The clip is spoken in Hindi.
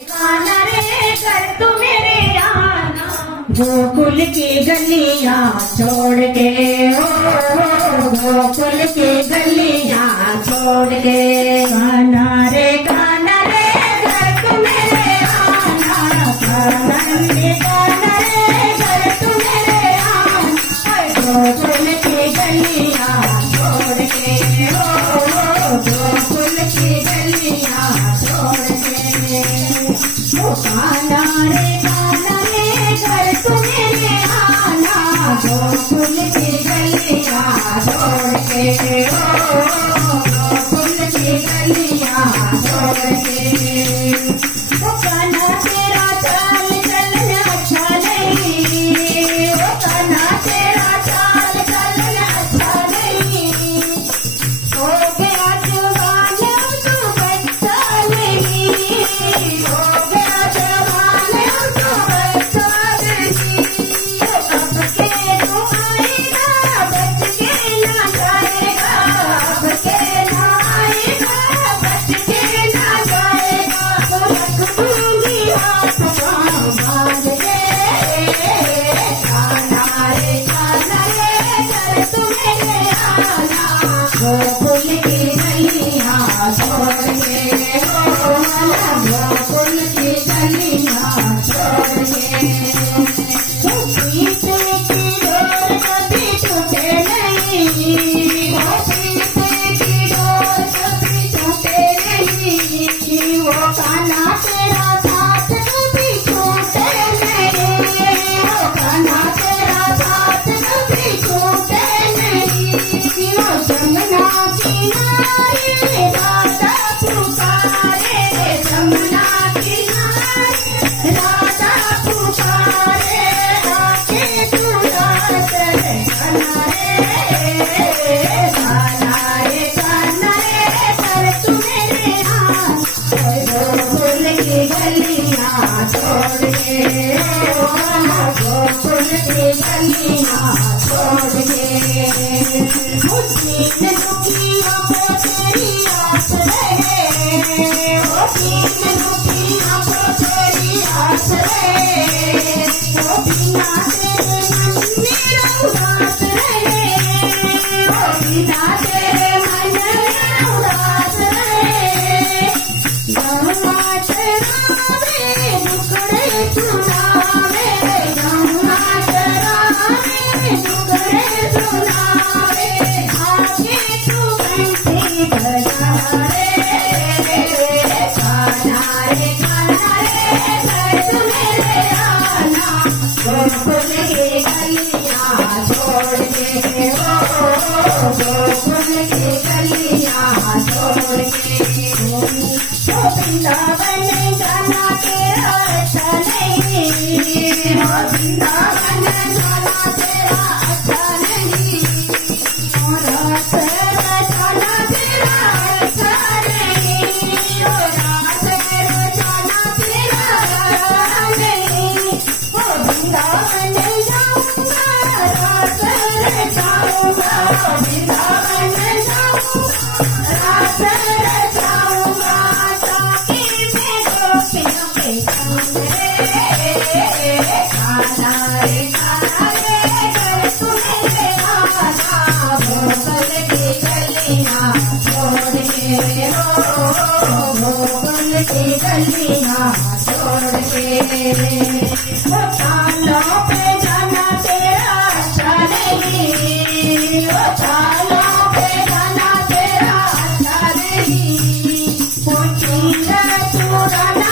आना रे कर तू मेरे आना, गोकुल की गलियां छोड़ के, ओ गोकुल की गलियां छोड़ के। आना रे कर तू मेरे आना, आना रे कर तू मेरे आना, गोकुल की गलियां छोड़ के, ओ गोकुल की गलियां छोड़ के। काना रे कर तू मेरे आना, गोकुल की गलियां छोड़ के, ओ गोकुल की गलियां छोड़ के। काना तेरा चाल चलन अच्छा नहीं, काना तेरा चाल चलन अच्छा नहीं, हो गया जवान तू बच्चा नहीं, हो गया जवान तू बच्चा नहीं। अब के तू आएगा बच के ना जाएगा, अब के ना आएगा बच के ना जाएगा। तो रख दूंगी हाथ पाँव बांध के। काना रे कर तू मेरे आना, गोकुल की गलियां छोड़ के, ओ गोकुल की गलियां छोड़ के। सीते की डोर कभी टूटे नहीं, वो सीते की डोर कभी टूटे नहीं, वो काना तेरा साथ कभी छूटे नहीं, वो काना तेरा साथ कभी छूटे नहीं। वो जमुना किनारे राधा पुकारे, जमुना किनारे राधा पुकारे, आके तू रात रे काना रे कर तू मेरे आना, गोकुल की गलियां छोड़ के, ओ गोकुल की गलियां छोड़ के। दीन दुखियों को तेरी आस रहे, ओ दीन दुखियों को तेरी आस रहे, ओ बिना तेरे मन मेरा उदास रहे, ओ बिना तेरे मन मेरा उदास रहे। गौआ चरावे दुखड़े सुनावे, गौआ चरावे दुखड़े सुनावे, आके तू बंसी बजा रे। काना रे कर तू मेरे आना, गोकुल की गलियां छोड़ के, ओ गोकुल की गलियां छोड़ के। वृंदावन जाना तेरा अच्छा नहीं, हो वृंदावन जाना तेरा अच्छा नहीं, रास रचाना तेरा अच्छा नहीं, रास रचाना तेरा नहीं। हो वृंदावन जाऊंगा रास रचाऊंगा, वृंदावन जाऊंगा रास रचाऊंगा, ताकि मैं गोपियों के संग रे। काना रे कर तू मेरे आना, गोकुल की गलियां छोड़ के, ओ गोकुल की गलियां छोड़ के। वो चालों पे जाना तेरा अच्छा नहीं, वो चालों पे जाना तेरा अच्छा नहीं, वो चीज़ चुराना